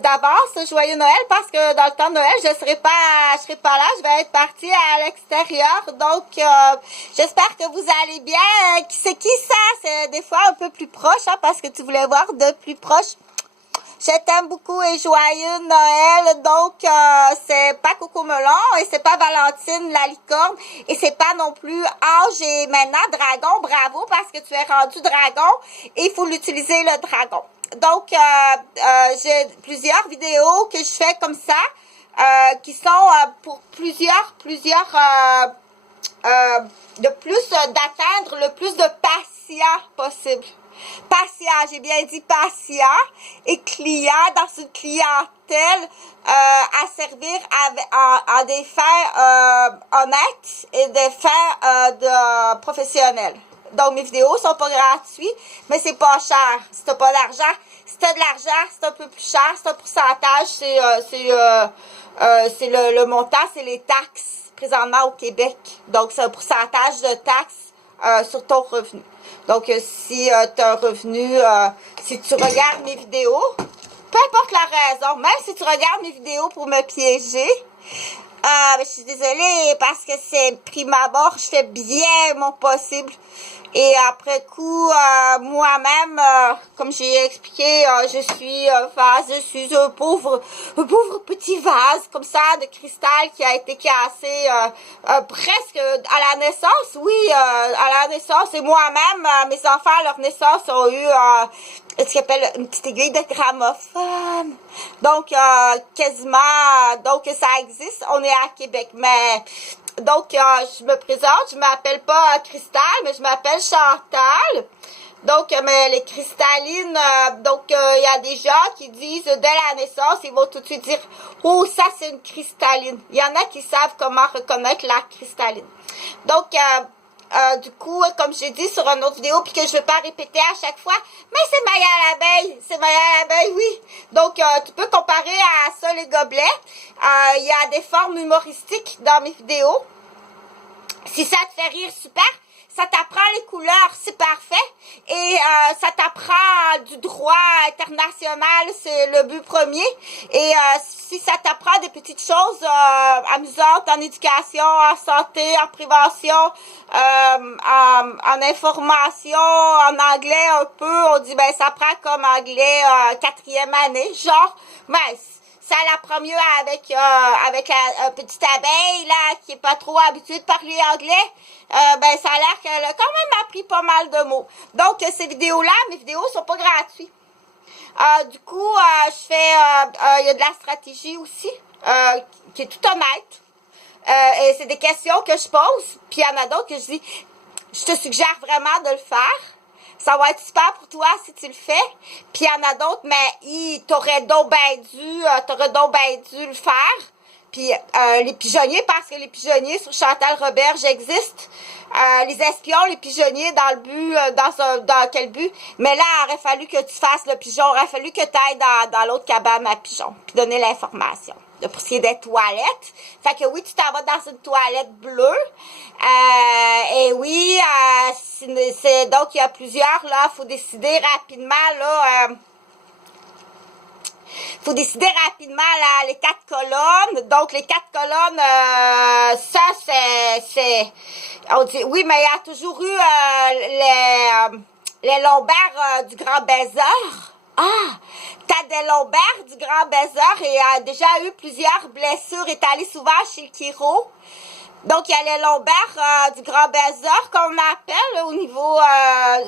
d'avance, joyeux Noël, parce que dans le temps de Noël, je serai pas là, je vais être partie à l'extérieur. Donc, j'espère que vous allez bien. C'est qui ça? C'est des fois un peu plus proche, hein, parce que tu voulais voir de plus proche. Je t'aime beaucoup et joyeux Noël. Donc, c'est pas Coco Melon et c'est pas Valentine la licorne et c'est pas non plus Ange et maintenant Dragon. Bravo parce que tu es rendu dragon et il faut l'utiliser le dragon. Donc, j'ai plusieurs vidéos que je fais comme ça qui sont pour plusieurs de plus d'atteindre le plus de patients possible. Patient, j'ai bien dit patient et client dans une clientèle à servir à des fins honnêtes et des fins de professionnels. Donc, mes vidéos sont pas gratuites, mais c'est pas cher. Si t'as pas d'argent, si t'as de l'argent, c'est un peu plus cher. C'est un pourcentage, c'est le montant, c'est les taxes présentement au Québec. Donc, c'est un pourcentage de taxes sur ton revenu. Donc, si tu as un revenu, si tu regardes mes vidéos, peu importe la raison, même si tu regardes mes vidéos pour me piéger, je suis désolée parce que c'est prime abord, je fais bien mon possible. Et après coup, moi-même, comme j'ai expliqué, je suis un pauvre petit vase comme ça de cristal qui a été cassé presque à la naissance. Oui, à la naissance. Et moi-même, mes enfants à leur naissance ont eu ce qu'ils appelle une petite aiguille de gramophone. Donc, quasiment, donc ça existe. On est à Québec, mais... Donc, je me présente, je m'appelle pas Cristal, mais je m'appelle Chantal. Donc, mais les cristallines, il y a des gens qui disent, dès la naissance, ils vont tout de suite dire, oh, ça, c'est une cristalline. Il y en a qui savent comment reconnaître la cristalline. Donc, du coup, comme j'ai dit sur une autre vidéo, puis que je ne vais pas répéter à chaque fois, mais c'est Maya l'abeille, oui. Donc, tu peux comparer à ça les gobelets. Il y a des formes humoristiques dans mes vidéos. Si ça te fait rire, super. Ça t'apprend les couleurs, c'est parfait. Et ça t'apprend du droit international, c'est le but premier. Et si ça t'apprend des petites choses amusantes en éducation, en santé, en prévention, en information, en anglais un peu, on dit ben ça prend comme anglais 4e année, genre, mais ça l'apprend mieux avec la petite abeille là qui est pas trop habituée de parler anglais. Ben ça a l'air qu'elle a quand même appris pas mal de mots. Donc ces vidéos-là, mes vidéos sont pas gratuites. Du coup, je fais il y a de la stratégie aussi qui est tout honnête. Et c'est des questions que je pose, puis il y en a d'autres que je dis je te suggère vraiment de le faire. Ça va être super pour toi si tu le fais. Puis il y en a d'autres, mais t'aurais donc bien dû le faire. Puis les pigeonniers, parce que les pigeonniers sur Chantal Roberge existent. Les espions, les pigeonniers, dans le but, dans quel but? Mais là, il aurait fallu que tu fasses le pigeon. Il aurait fallu que tu ailles dans l'autre cabane à pigeons. Puis donner l'information. Pour ce qui est des toilettes. Fait que oui, tu t'en vas dans une toilette bleue. Et oui, donc il y a plusieurs, là, faut décider rapidement, là, les 4 colonnes. Donc, les 4 colonnes, ça, c'est, on dit, oui, mais il y a toujours eu les lombaires du grand baiser. Ah, t'as des lombaires du grand baiser et a déjà eu plusieurs blessures, est allé souvent chez le chiro. Donc, il y a les lombaires du grand baiser qu'on appelle au niveau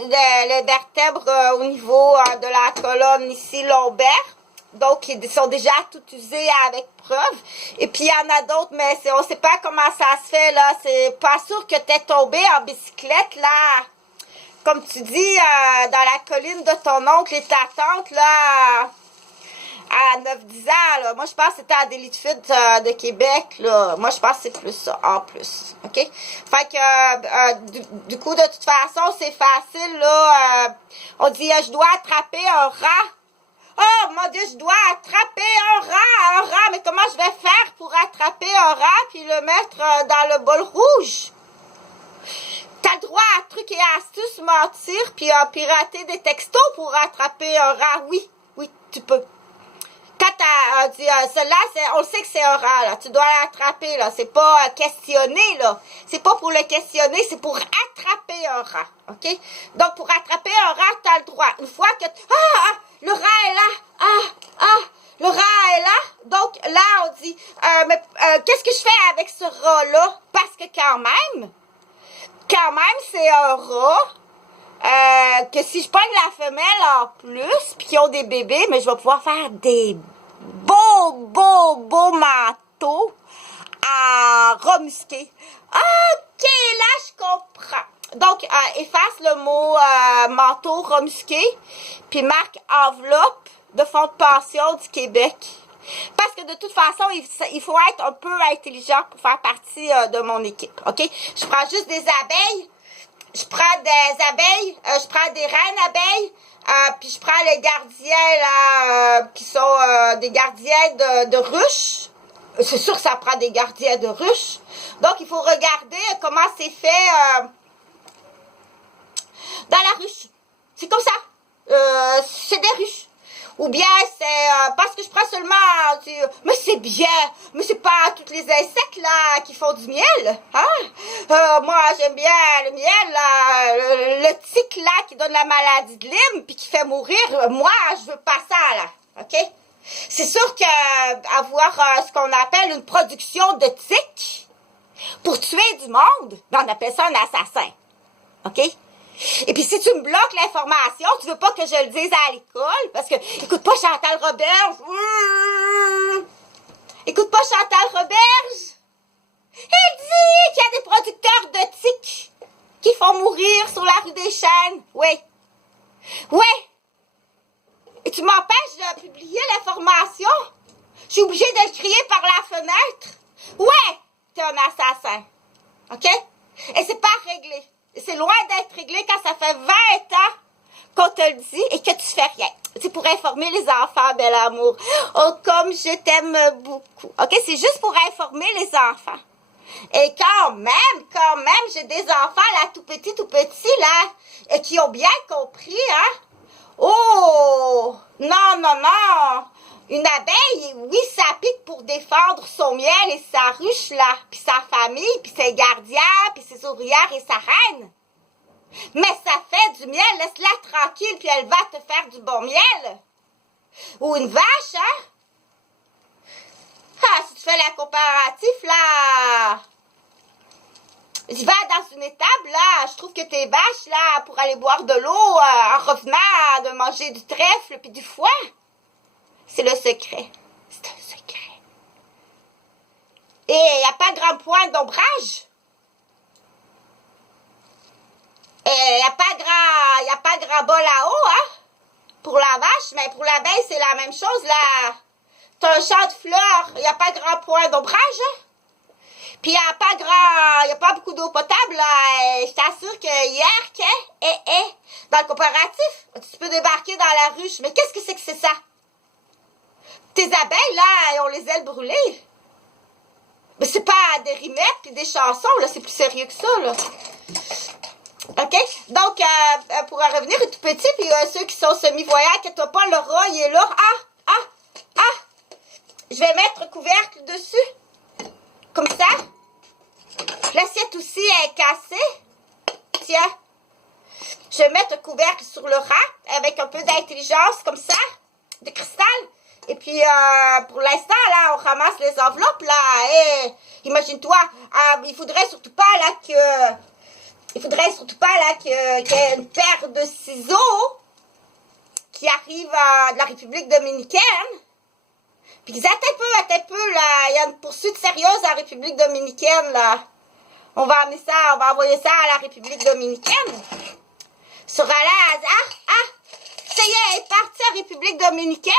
les vertèbres au niveau de la colonne ici lombaire. Donc, ils sont déjà tout usés avec preuve. Et puis, il y en a d'autres, mais on ne sait pas comment ça se fait, là. C'est pas sûr que tu es tombé en bicyclette, là. Comme tu dis, dans la colline de ton oncle et ta tante, là, à 9-10 ans, là. Moi, je pense que c'était à Délit-de-Fuite de Québec, là. Moi, je pense que c'est plus ça, en plus. OK? Fait que, du coup, de toute façon, c'est facile, là. On dit, je dois attraper un rat. Oh, mon Dieu, je dois attraper un rat, mais comment je vais faire pour attraper un rat puis le mettre dans le bol rouge? T'as le droit à trucs et astuces, mentir, puis pirater des textos pour attraper un rat. Oui, tu peux. Quand on dit, celle-là, on le sait que c'est oral, là. Tu dois l'attraper, là. C'est pas questionner, là. C'est pas pour le questionner, c'est pour attraper un rat, OK? Donc, pour attraper un rat, tu as le droit. Une fois que... le rat est là. Le rat est là. Donc, là, on dit, qu'est-ce que je fais avec ce rat-là? Parce que quand même, c'est un rat. Que si je prends la femelle en plus, puis qu'ils ont des bébés, mais je vais pouvoir faire des beaux manteaux à remusquer. OK, là, je comprends. Donc, efface le mot manteau remusqué, puis marque enveloppe de fonds de pension du Québec. Parce que de toute façon, il faut être un peu intelligent pour faire partie de mon équipe. OK? Je prends juste des abeilles. Je prends des abeilles, je prends des reines abeilles, puis je prends les gardiens là, qui sont des gardiens de ruches. C'est sûr que ça prend des gardiens de ruches. Donc, il faut regarder comment c'est fait dans la ruche. C'est comme ça. C'est des ruches. Ou bien c'est parce que je prends seulement... mais c'est bien. Mais c'est pas tous les insectes là qui font du miel. Hein? Moi, j'aime bien le miel, là, le tic là qui donne la maladie de Lyme puis qui fait mourir. Moi, je veux pas ça là. OK? C'est sûr que avoir ce qu'on appelle une production de tiques pour tuer du monde, ben, on appelle ça un assassin. OK? Et puis, si tu me bloques l'information, tu veux pas que je le dise à l'école, parce que, écoute pas Chantal Roberge. Écoute pas Chantal Roberge. Elle dit qu'il y a des producteurs de tiques qui font mourir sur la rue des Chênes. Oui. Oui. Et tu m'empêches de publier l'information? Je suis obligée de le crier par la fenêtre. Ouais, t'es un assassin. OK? Et c'est pas réglé. C'est loin d'être réglé quand ça fait 20 ans qu'on te le dit et que tu fais rien. C'est pour informer les enfants, bel amour. Oh, comme je t'aime beaucoup. OK? C'est juste pour informer les enfants. Et quand même, j'ai des enfants, là, tout petits, là, et qui ont bien compris, hein? Oh! Non! Une abeille, oui, ça pique pour défendre son miel et sa ruche, là, puis sa famille, puis ses gardiens, puis ses ouvrières et sa reine. Mais ça fait du miel, laisse-la tranquille, puis elle va te faire du bon miel. Ou une vache, hein? Si tu fais la comparatif, là, je vais dans une étable, là, je trouve que tes vaches, là, pour aller boire de l'eau, en revenant de manger du trèfle puis du foie, c'est le secret. C'est un secret. Et il n'y a pas grand point d'ombrage. Et il n'y a pas grand bas là-haut, hein, pour la vache, mais pour l'abeille, c'est la même chose, là. T'as un champ de fleurs, il n'y a pas grand point d'ombrage, hein. Puis il n'y a pas beaucoup d'eau potable, là. Je t'assure que hier, dans le comparatif, tu peux débarquer dans la ruche. Mais qu'est-ce que c'est ça? Tes abeilles, là, elles ont les ailes brûlées. Mais c'est pas des rimettes puis des chansons, là. C'est plus sérieux que ça, là. OK? Donc, pour en revenir, tout petit, puis ceux qui sont semi-voyants, que toi pas, le rat, il est là. Je vais mettre couvercle dessus. Comme ça. L'assiette aussi est cassée. Tiens. Je vais mettre un couvercle sur le rat avec un peu d'intelligence, comme ça, de cristal. Et puis, pour l'instant, là, on ramasse les enveloppes, là. Et imagine-toi, il faudrait surtout pas, là, qu'il y ait une paire de ciseaux qui arrive de la République dominicaine. Puis attends un peu, là. Il y a une poursuite sérieuse à la République dominicaine, là. On va envoyer ça à la République dominicaine. Sur un hasard. Ça y est, elle est partie à la République dominicaine.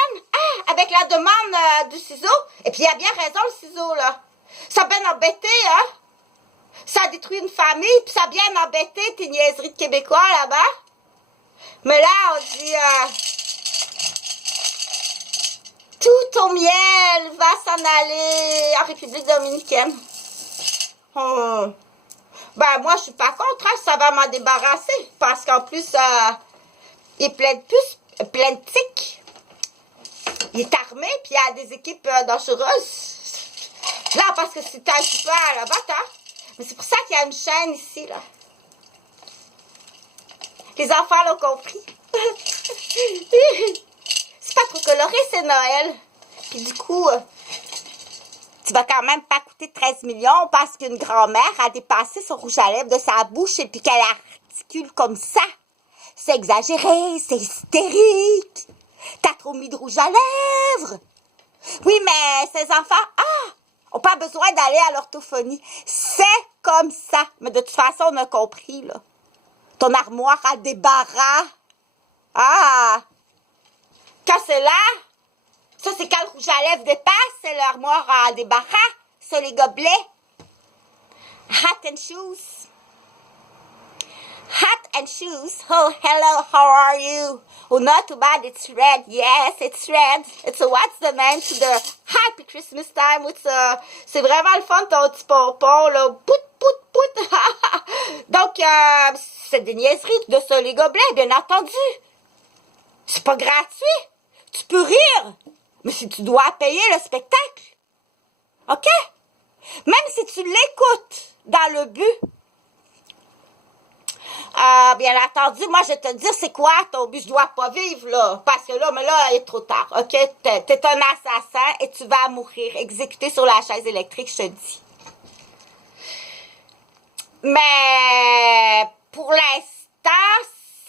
Avec la demande du ciseau. Et puis, il a bien raison, le ciseau, là. Ça a bien embêté, hein. Ça a détruit une famille, puis ça a bien embêté tes niaiseries de Québécois, là-bas. Mais là, on dit... tout ton miel va s'en aller en République dominicaine. Ben, moi, je suis pas contre, hein, ça va m'en débarrasser. Parce qu'en plus, il est plein de puces, plein de tiques. Il est armé, puis il a des équipes dangereuses. Là, parce que c'est un petit peu à la batte, hein? Mais c'est pour ça qu'il y a une chaîne ici, là. Les enfants l'ont compris. C'est pas trop coloré, c'est Noël. Puis du coup, tu vas quand même pas coûter 13 millions parce qu'une grand-mère a dépassé son rouge à lèvres de sa bouche et puis qu'elle articule comme ça. C'est exagéré, c'est hystérique. T'as trop mis de rouge à lèvres. Oui, mais ces enfants, ont pas besoin d'aller à l'orthophonie. C'est comme ça. Mais de toute façon, on a compris, là. Ton armoire à débarras. Quand c'est là, ça c'est quand le rouge à lèvres dépasse, c'est l'armoire à débarras. C'est les gobelets. Hat and shoes. Hat and shoes. Oh, hello, how are you? Oh, not too bad, it's red. Yes, it's red. It's what's the name to the happy Christmas time. C'est vraiment le fun, ton petit pompon, là. Pout, pout, pout. Donc, c'est des niaiseries de ça, les gobelets, bien entendu. C'est pas gratuit. Tu peux rire, mais si tu dois payer le spectacle. OK? Même si tu l'écoutes dans le but. Bien entendu, moi, je vais te dire, c'est quoi ton but? Je dois pas vivre, là. Parce que là, mais là, il est trop tard, OK? T'es un assassin et tu vas mourir, exécuté sur la chaise électrique, je te dis. Mais, pour l'instant,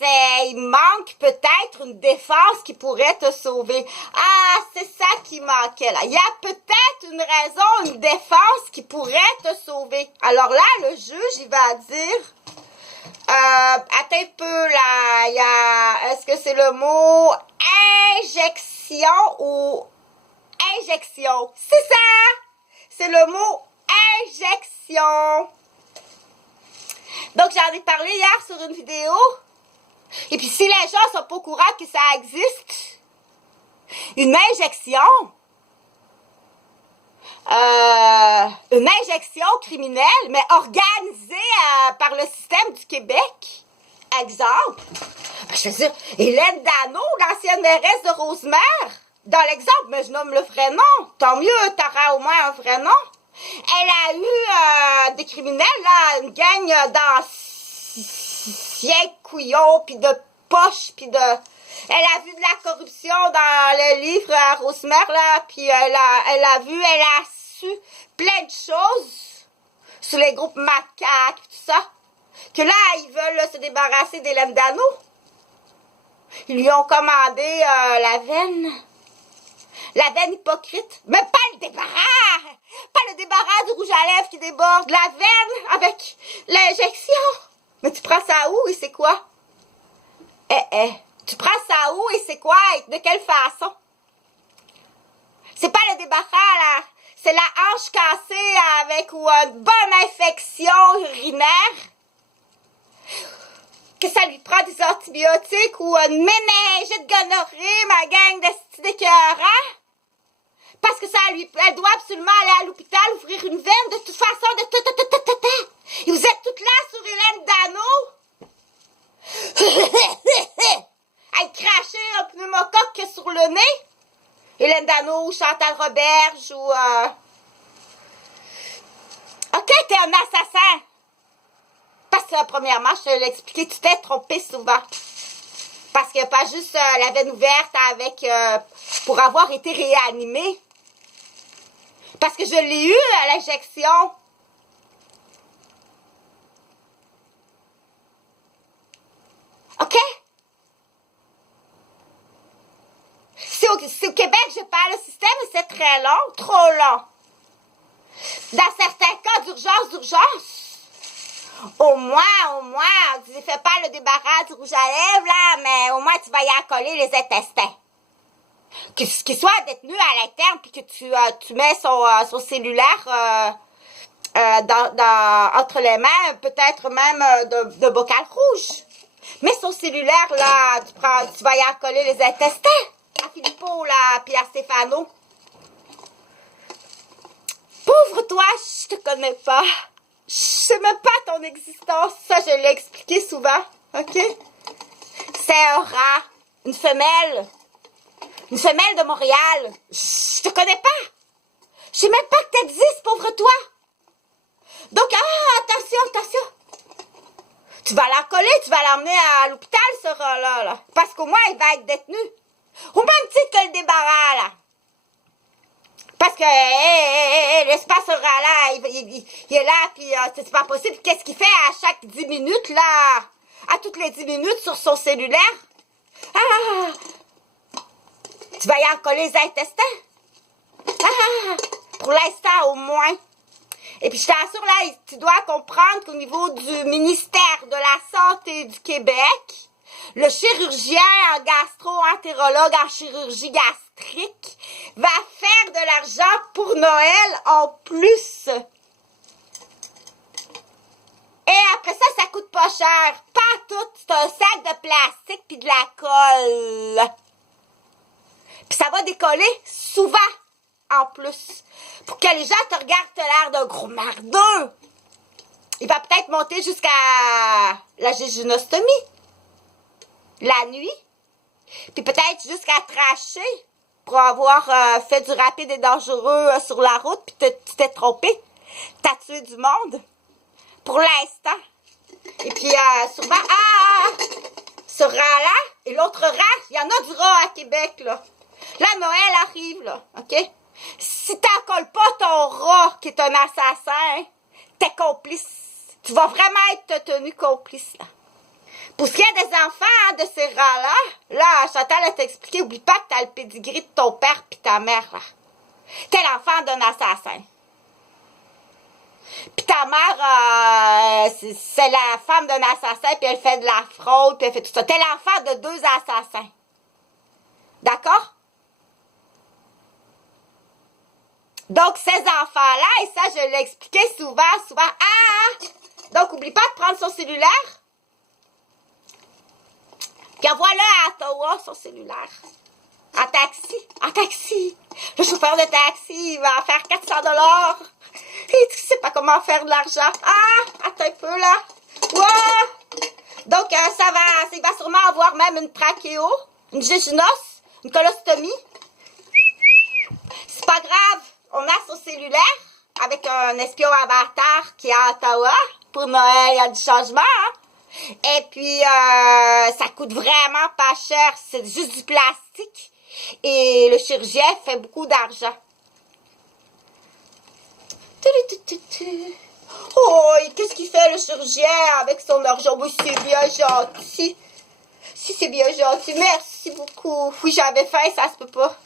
il manque peut-être une défense qui pourrait te sauver. C'est ça qui manquait, là. Il y a peut-être une raison, une défense qui pourrait te sauver. Alors là, le juge, il va dire... attends un peu, là, est-ce que c'est le mot injection ou injection? C'est ça! C'est le mot injection. Donc, j'en ai parlé hier sur une vidéo. Et puis, si les gens sont pas au courant que ça existe, une injection criminelle, mais organisée par le système du Québec. Exemple, je veux dire, Hélène Dano, l'ancienne mairesse de Rosemère, dans l'exemple, mais je nomme le vrai nom, tant mieux, t'auras au moins un vrai nom. Elle a eu des criminels, là, une gang d'anciens couillons, puis de poches, puis de... Elle a vu de la corruption dans le livre à Rosemère, là, puis elle a su plein de choses sur les groupes macaques, tout ça, que là, ils veulent là, se débarrasser d'Hélène Dano. Ils lui ont commandé la veine hypocrite, mais pas le débarras du rouge à lèvres qui déborde, la veine avec l'injection. Mais tu prends ça où et c'est quoi? Tu prends ça où et c'est quoi et de quelle façon? C'est pas le débarras, là. C'est la hanche cassée avec ou une bonne infection urinaire. Que ça lui prend des antibiotiques ou une méningite de gonorrhée, ma gang de style d'écœurant. Parce que elle doit absolument aller à l'hôpital, ouvrir une veine, de toute façon, Et vous êtes toutes là sur Hélène Dano. Elle crachait un pneumocoque sur le nez. Hélène Dano ou Chantal Roberge ou... OK, t'es un assassin. Parce que premièrement, je te l'ai expliqué, tu t'es trompé souvent. Parce qu'il n'y a pas juste la veine ouverte avec pour avoir été réanimé. Parce que je l'ai eu à l'injection. OK? Si au Québec, je parle le système, c'est très long, trop long. Dans certains cas d'urgence, au moins, tu ne fais pas le débarras du rouge à lèvres, là, mais au moins tu vas y accoler les intestins. Qu'il soit détenu à l'interne, puis que tu mets son cellulaire entre les mains, peut-être même de bocal rouge. Mais son cellulaire, là, tu vas y accoler les intestins. À Filippo, là, puis à Stéphano. Pauvre toi, je te connais pas. Je sais même pas ton existence. Ça, je l'ai expliqué souvent. OK? C'est un rat. Une femelle. Une femelle de Montréal. Je te connais pas. Je sais même pas que t'existes, pauvre toi. Donc, attention, attention. Tu vas la coller, tu vas l'emmener à l'hôpital, ce rat-là, là. Parce qu'au moins, il va être détenu. Au même titre que le débarras, là. Parce que l'espace ce rat-là, il est là, puis c'est pas possible. Qu'est-ce qu'il fait à chaque 10 minutes, là? À toutes les 10 minutes sur son cellulaire? Tu vas y en coller les intestins? Pour l'instant, au moins. Et puis, je t'assure, là, tu dois comprendre qu'au niveau du ministère de la Santé du Québec, le chirurgien en gastro-entérologue en chirurgie gastrique va faire de l'argent pour Noël en plus. Et après ça, ça coûte pas cher. Pas tout. C'est un sac de plastique puis de la colle. Puis ça va décoller souvent en plus. Pour que les gens te regardent, t'as l'air d'un gros mardeux. Il va peut-être monter jusqu'à la jéjunostomie. La nuit. Puis peut-être jusqu'à tracher pour avoir fait du rapide et dangereux sur la route. Puis tu t'es trompé. T'as tué du monde. Pour l'instant. Et puis sûrement, ce rat-là et l'autre rat, il y en a du rat à Québec, là. Là, Noël arrive, là, OK? Si t'en colles pas ton rat, qui est un assassin, t'es complice. Tu vas vraiment être tenu complice, là. Pour ce qui est des enfants, de ces rats-là, là, Chantal a t'expliqué, oublie pas que t'as le pédigree de ton père pis ta mère, là. T'es l'enfant d'un assassin. Puis ta mère, c'est la femme d'un assassin, puis elle fait de la fraude, puis elle fait tout ça. T'es l'enfant de 2 assassins. D'accord? Donc, ces enfants-là, et ça, je l'ai expliqué souvent. Donc, oublie pas de prendre son cellulaire. Puis envoie-le à Ottawa, son cellulaire. En taxi. Le chauffeur de taxi, il va en faire 400 $. Et tu sais pas comment faire de l'argent. Attends un peu, là. Ouais. Donc, il va sûrement avoir même une trachéo, une jéjunos, une colostomie. C'est pas grave. On a son cellulaire avec un espion avatar qui est à Ottawa. Pour Noël, il y a du changement, hein? Et puis, ça coûte vraiment pas cher. C'est juste du plastique. Et le chirurgien fait beaucoup d'argent. Oh, qu'est-ce qu'il fait le chirurgien avec son argent? Oui, c'est bien gentil. Si, c'est bien gentil. Merci beaucoup. Oui, j'avais faim, ça se peut pas.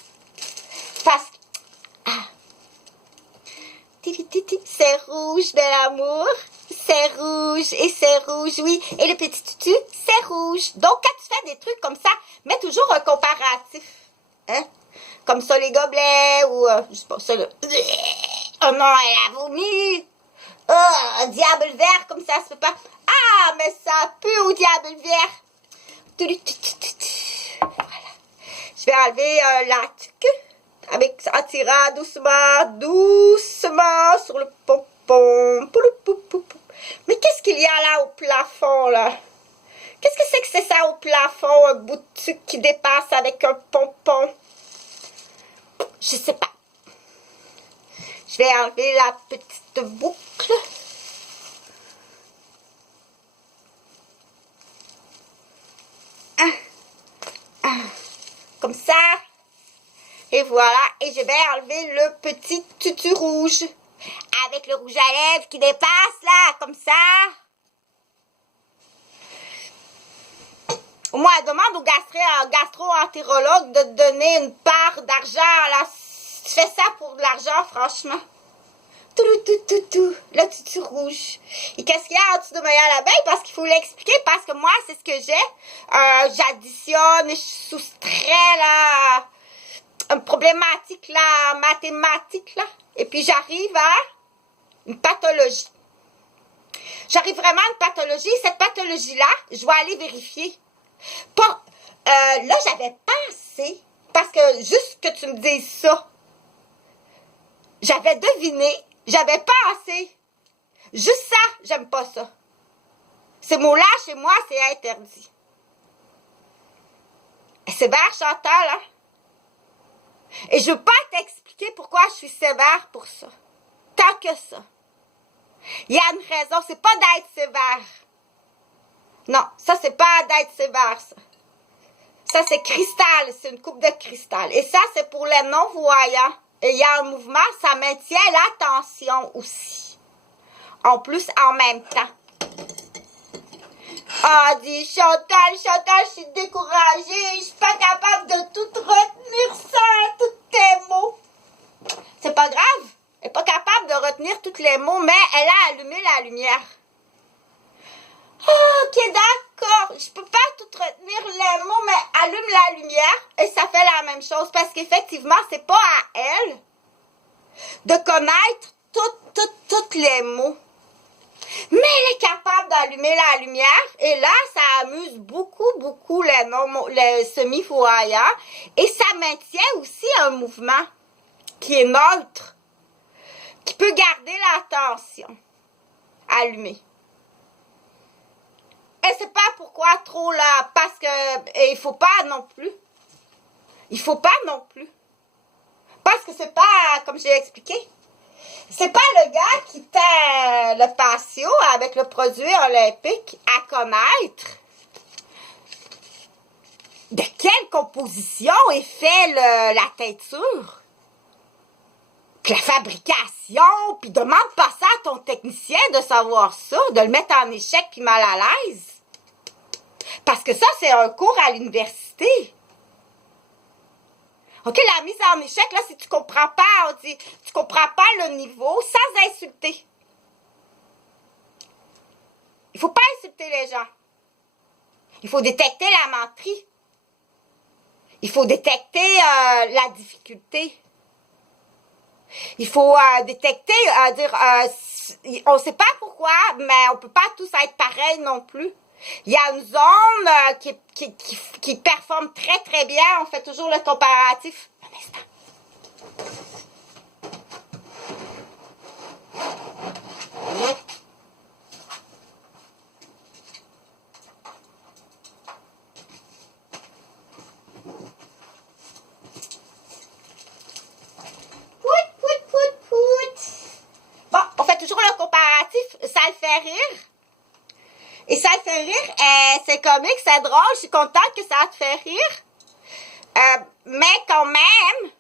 Parce que... C'est rouge, bel amour. C'est rouge et c'est rouge, oui. Et le petit tutu, c'est rouge. Donc, quand tu fais des trucs comme ça, mets toujours un comparatif. Hein? Comme ça, les gobelets ou... je sais pas, ça, là. Oh non, elle a vomi. Oh, diable vert, comme ça se peut pas. Mais ça pue au diable vert. Voilà. Je vais enlever la tuque. En tirant doucement sur le pompon. Mais qu'est-ce qu'il y a là au plafond, là? Qu'est-ce que c'est ça au plafond? Un bout de tuque qui dépasse avec un pompon? Je sais pas. Je vais enlever la petite boucle. Comme ça. Et voilà. Et je vais enlever le petit tutu rouge. Avec le rouge à lèvres qui dépasse là. Comme ça. Au moins, demande au gastro-entérologue de te donner une part d'argent. Là, si tu fais ça pour de l'argent, franchement. Le tutu rouge. Et qu'est-ce qu'il y a en dessous de Maya l'abeille? Parce qu'il faut l'expliquer. Parce que moi, c'est ce que j'ai. J'additionne et je soustrais là. Une problématique là, mathématique là. Et puis j'arrive à une pathologie. J'arrive vraiment à une pathologie. Cette pathologie-là, je vais aller vérifier. Là, j'avais pensé, parce que juste que tu me dises ça, j'avais deviné, j'avais pensé. Juste ça, j'aime pas ça. Ces mots-là, chez moi, c'est interdit. C'est vert, Chantal, hein? Et je veux pas t'expliquer pourquoi je suis sévère pour ça. Tant que ça. Il y a une raison, c'est pas d'être sévère. Non, ça c'est pas d'être sévère, ça. Ça c'est cristal, c'est une coupe de cristal. Et ça c'est pour les non-voyants. Et il y a un mouvement, ça maintient l'attention aussi. En plus, en même temps. Ah, dit Chantal, je suis découragée. Je suis pas capable de tout retenir ça, tous tes mots. C'est pas grave. Elle n'est pas capable de retenir tous les mots, mais elle a allumé la lumière. Oh, ok, d'accord. Je peux pas tout retenir les mots, mais allume la lumière et ça fait la même chose. Parce qu'effectivement, c'est pas à elle de connaître tous les mots. Mais elle est capable d'allumer la lumière et là, ça amuse beaucoup les semi-voyants et ça maintient aussi un mouvement qui est neutre, qui peut garder l'attention allumée. Et c'est pas pourquoi trop là, parce que il faut pas non plus. Il faut pas non plus. Parce que c'est pas, comme j'ai expliqué, c'est pas le gars qui fait le patio avec le produit olympique à connaître de quelle composition est fait la teinture. Puis la fabrication, puis demande pas ça à ton technicien de savoir ça, de le mettre en échec puis mal à l'aise. Parce que ça, c'est un cours à l'université. OK, la mise en échec, là, si tu comprends pas, on dit, tu comprends pas le niveau sans insulter. Il faut pas insulter les gens. Il faut détecter la menterie. Il faut détecter la difficulté. Il faut détecter, on ne sait pas pourquoi, mais on ne peut pas tous être pareils non plus. Il y a une zone qui performe très bien. On fait toujours le comparatif. Un instant. Bon, on fait toujours le comparatif. Ça le fait rire. Et ça le fait rire. C'est comique, c'est drôle. Je suis contente que ça te fait rire. Mais quand même,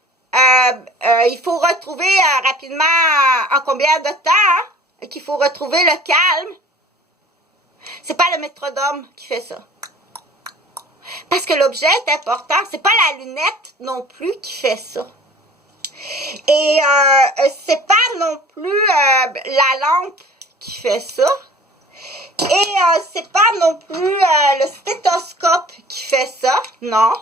il faut retrouver rapidement en combien de temps qu'il faut retrouver le calme. C'est pas le métronome qui fait ça. Parce que l'objet est important. C'est pas la lunette non plus qui fait ça. Et c'est pas non plus la lampe qui fait ça. Et c'est pas non plus le stéthoscope qui fait ça, non.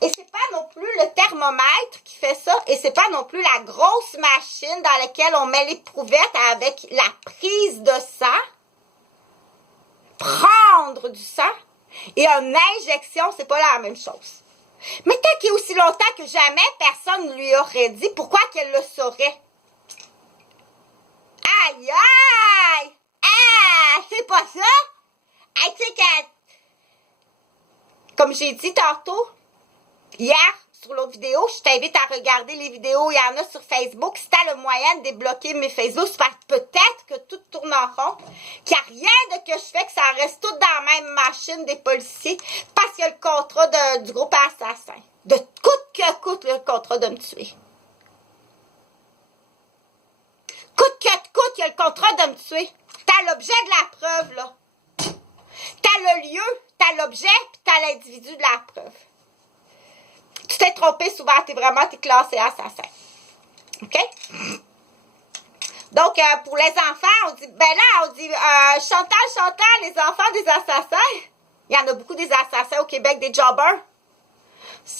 Et c'est pas non plus le thermomètre qui fait ça. Et c'est pas non plus la grosse machine dans laquelle on met l'éprouvette avec la prise de sang. Prendre du sang. Et une injection, c'est pas la même chose. Mais tant qu'il y a aussi longtemps que jamais personne ne lui aurait dit pourquoi qu'elle le saurait. Aïe, aïe! Ah, c'est pas ça? Hey, tu sais que, comme j'ai dit tantôt, hier, sur l'autre vidéo, je t'invite à regarder les vidéos, il y en a sur Facebook. Si t'as le moyen de débloquer mes Facebook, peut-être que tout tourne en rond, qu'il n'y a rien de que je fais, que ça reste tout dans la même machine des policiers, parce qu'il y a le contrat du groupe assassin. De coûte que coûte le contrat de me tuer. Coûte que coûte, il y a le contrat de me tuer. T'as l'objet de la preuve, là. T'as le lieu, t'as l'objet, puis t'as l'individu de la preuve. Tu t'es trompé souvent, t'es classé assassin. OK? Donc, pour les enfants, on dit, Chantal, les enfants des assassins. Il y en a beaucoup des assassins au Québec, des jobbers.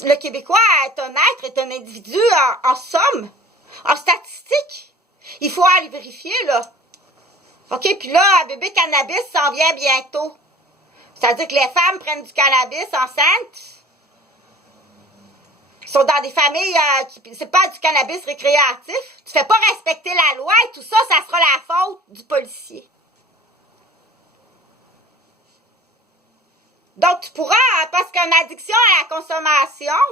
Le Québécois est un être, est un individu en somme, en statistique. Il faut aller vérifier, là. OK, puis là, bébé cannabis s'en vient bientôt. C'est-à-dire que les femmes prennent du cannabis enceintes. Ils sont dans des familles c'est pas du cannabis récréatif. Tu fais pas respecter la loi et tout ça, ça sera la faute du policier. Donc, tu pourras, parce qu'une addiction à la consommation,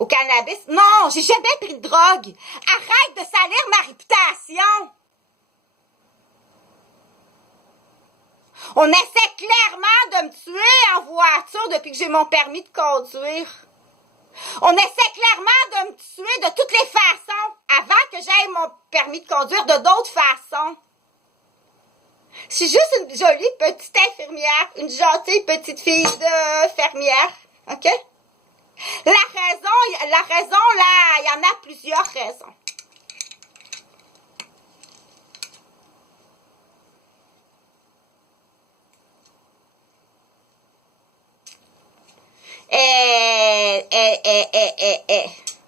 au cannabis. Non, j'ai jamais pris de drogue. Arrête de salir ma réputation. On essaie clairement de me tuer en voiture depuis que j'ai mon permis de conduire. On essaie clairement de me tuer de toutes les façons avant que j'aie mon permis de conduire de d'autres façons. Je suis juste une jolie petite infirmière, une gentille petite fille de fermière, OK? La raison, là, il y en a plusieurs raisons.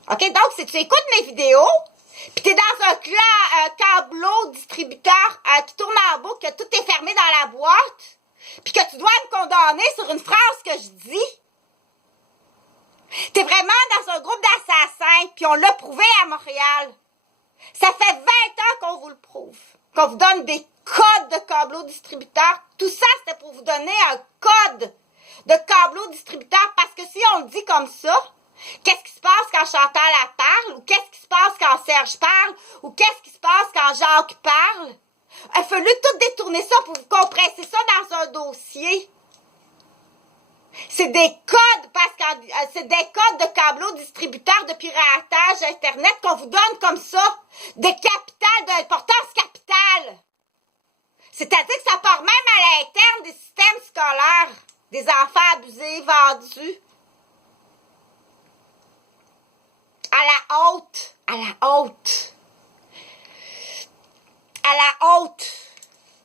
OK, donc si tu écoutes mes vidéos, puis t'es dans un câbleau distributeur qui tourne en boucle, que tout est fermé dans la boîte, puis que tu dois me condamner sur une phrase que je dis, t'es vraiment dans un groupe d'assassins, puis on l'a prouvé à Montréal. Ça fait 20 ans qu'on vous le prouve, qu'on vous donne des codes de câbleau distributeur. Tout ça, c'était pour vous donner un code de câbleau distributeur, parce que si on le dit comme ça, qu'est-ce qui se passe quand Chantal parle, ou qu'est-ce qui se passe quand Serge parle, ou qu'est-ce qui se passe quand Jacques parle? Il a fallu tout détourner ça pour vous compresser ça dans un dossier. C'est des codes, parce que c'est des codes de câbleau distributeur de piratage Internet qu'on vous donne comme ça, de capital, d'importance capitale. C'est-à-dire que ça part même à l'interne des systèmes scolaires, des enfants abusés, vendus. À la haute.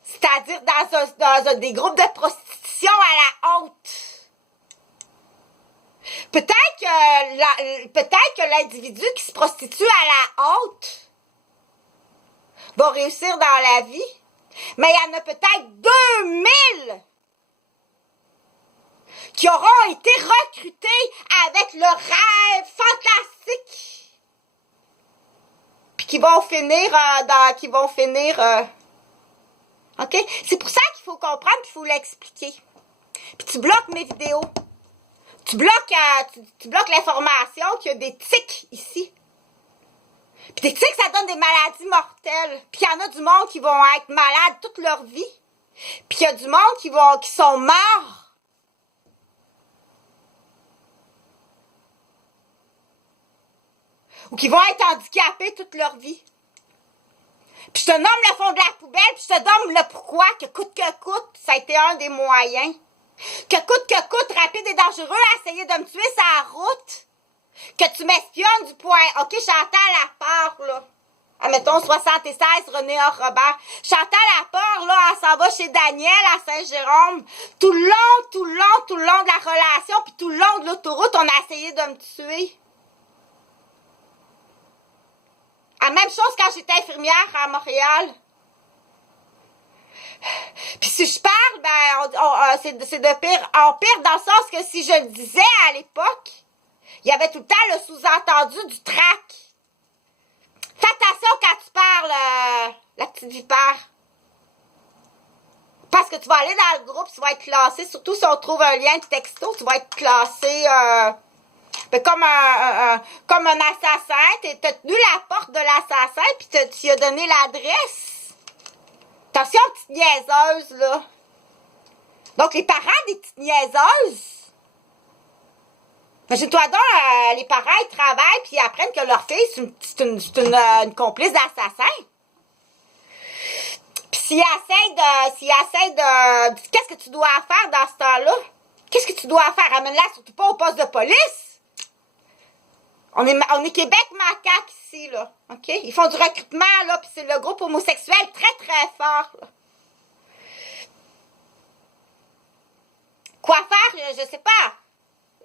C'est-à-dire dans des groupes de prostitution à la haute. Peut-être que l'individu qui se prostitue à la haute va réussir dans la vie, mais il y en a peut-être 2000 qui auront été recrutés avec le rêve fantastique, puis qui vont finir OK? C'est pour ça qu'il faut comprendre, qu'il faut l'expliquer. Puis tu bloques mes vidéos. Tu bloques l'information qu'il y a des tiques ici. Puis des tiques, ça donne des maladies mortelles. Puis il y en a du monde qui vont être malades toute leur vie. Puis il y a du monde qui sont morts. Ou qui vont être handicapés toute leur vie. Puis je te nomme le fond de la poubelle, puis je te donne le pourquoi, que coûte, ça a été un des moyens. Que coûte, rapide et dangereux à essayer de me tuer sur la route. Que tu m'espionnes du point. OK, Chantal à part, là. Admettons 76, René Robert. Chantal à part, là, elle s'en va chez Daniel à Saint-Jérôme. Tout le long de la relation, puis tout le long de l'autoroute, on a essayé de me tuer. La même chose quand j'étais infirmière à Montréal. Puis si je parle, ben, c'est de pire en pire, dans le sens que si je le disais à l'époque, il y avait tout le temps le sous-entendu du trac. Fais attention quand tu parles, la petite vipère. Parce que tu vas aller dans le groupe, tu vas être classé, surtout si on trouve un lien de texto, tu vas être classé comme un assassin. Tu as tenu la porte de l'assassin, puis tu as donné l'adresse. Attention, petite niaiseuse, là. Donc, les parents des petites niaiseuses. Imagine-toi donc, les parents, ils travaillent, puis ils apprennent que leur fille, c'est une complice d'assassin. Puis s'ils essayent de... Qu'est-ce que tu dois faire dans ce temps-là? Qu'est-ce que tu dois faire? Amène-la surtout pas au poste de police. On est Québec macaque ici, là. OK? Ils font du recrutement, là, puis c'est le groupe homosexuel très, très fort, là. Quoi faire? Je sais pas.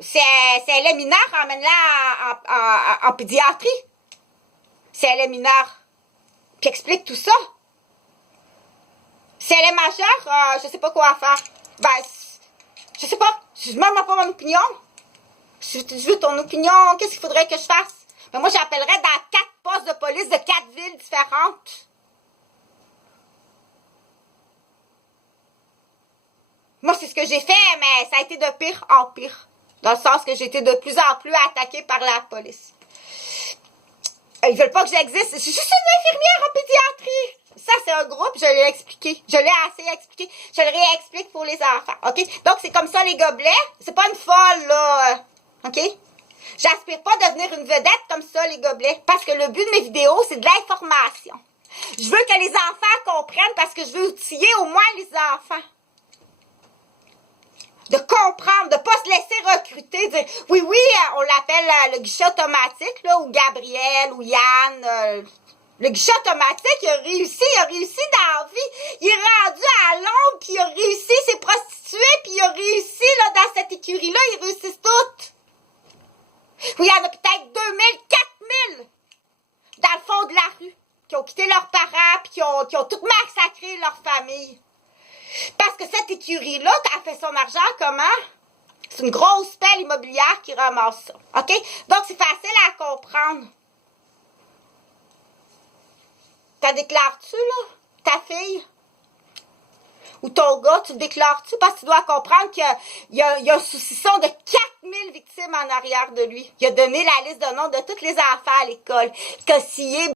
Si elle est mineure, emmène-la en pédiatrie. Si elle est mineure. Puis explique tout ça. Si elle est majeure, je sais pas quoi faire. Ben, je sais pas. Je demande pas mon opinion. Je veux ton opinion. Qu'est-ce qu'il faudrait que je fasse? Ben, moi, j'appellerais dans 4 postes de police de 4 villes différentes. Moi, c'est ce que j'ai fait, mais ça a été de pire en pire. Dans le sens que j'ai été de plus en plus attaquée par la police. Ils veulent pas que j'existe. Je suis juste une infirmière en pédiatrie. Ça, c'est un groupe, je l'ai expliqué. Je l'ai assez expliqué. Je le réexplique pour les enfants, OK? Donc, c'est comme ça, les gobelets. C'est pas une folle, là. OK? J'aspire pas à devenir une vedette comme ça, les gobelets. Parce que le but de mes vidéos, c'est de l'information. Je veux que les enfants comprennent parce que je veux outiller au moins les enfants. De comprendre, de pas se laisser recruter, dire oui, on l'appelle le guichet automatique, là, ou Gabriel, ou Yann. Le guichet automatique, il a réussi dans la vie. Il est rendu à Londres, puis il a réussi, ses prostituées, puis il a réussi, là, dans cette écurie-là, ils réussissent toutes. Oui, il y en a peut-être 2000, 4000 dans le fond de la rue, qui ont quitté leurs parents, puis qui ont tout massacré leur famille. Parce que cette écurie-là, quand elle fait son argent, comment? C'est une grosse pelle immobilière qui ramasse ça. OK? Donc, c'est facile à comprendre. T'as déclares-tu, là? Ta fille? Ou ton gars, tu le déclares-tu? Parce que tu dois comprendre qu'il y a un saucisson de 4000 victimes en arrière de lui. Il a donné la liste de noms de tous les enfants à l'école. Il a scié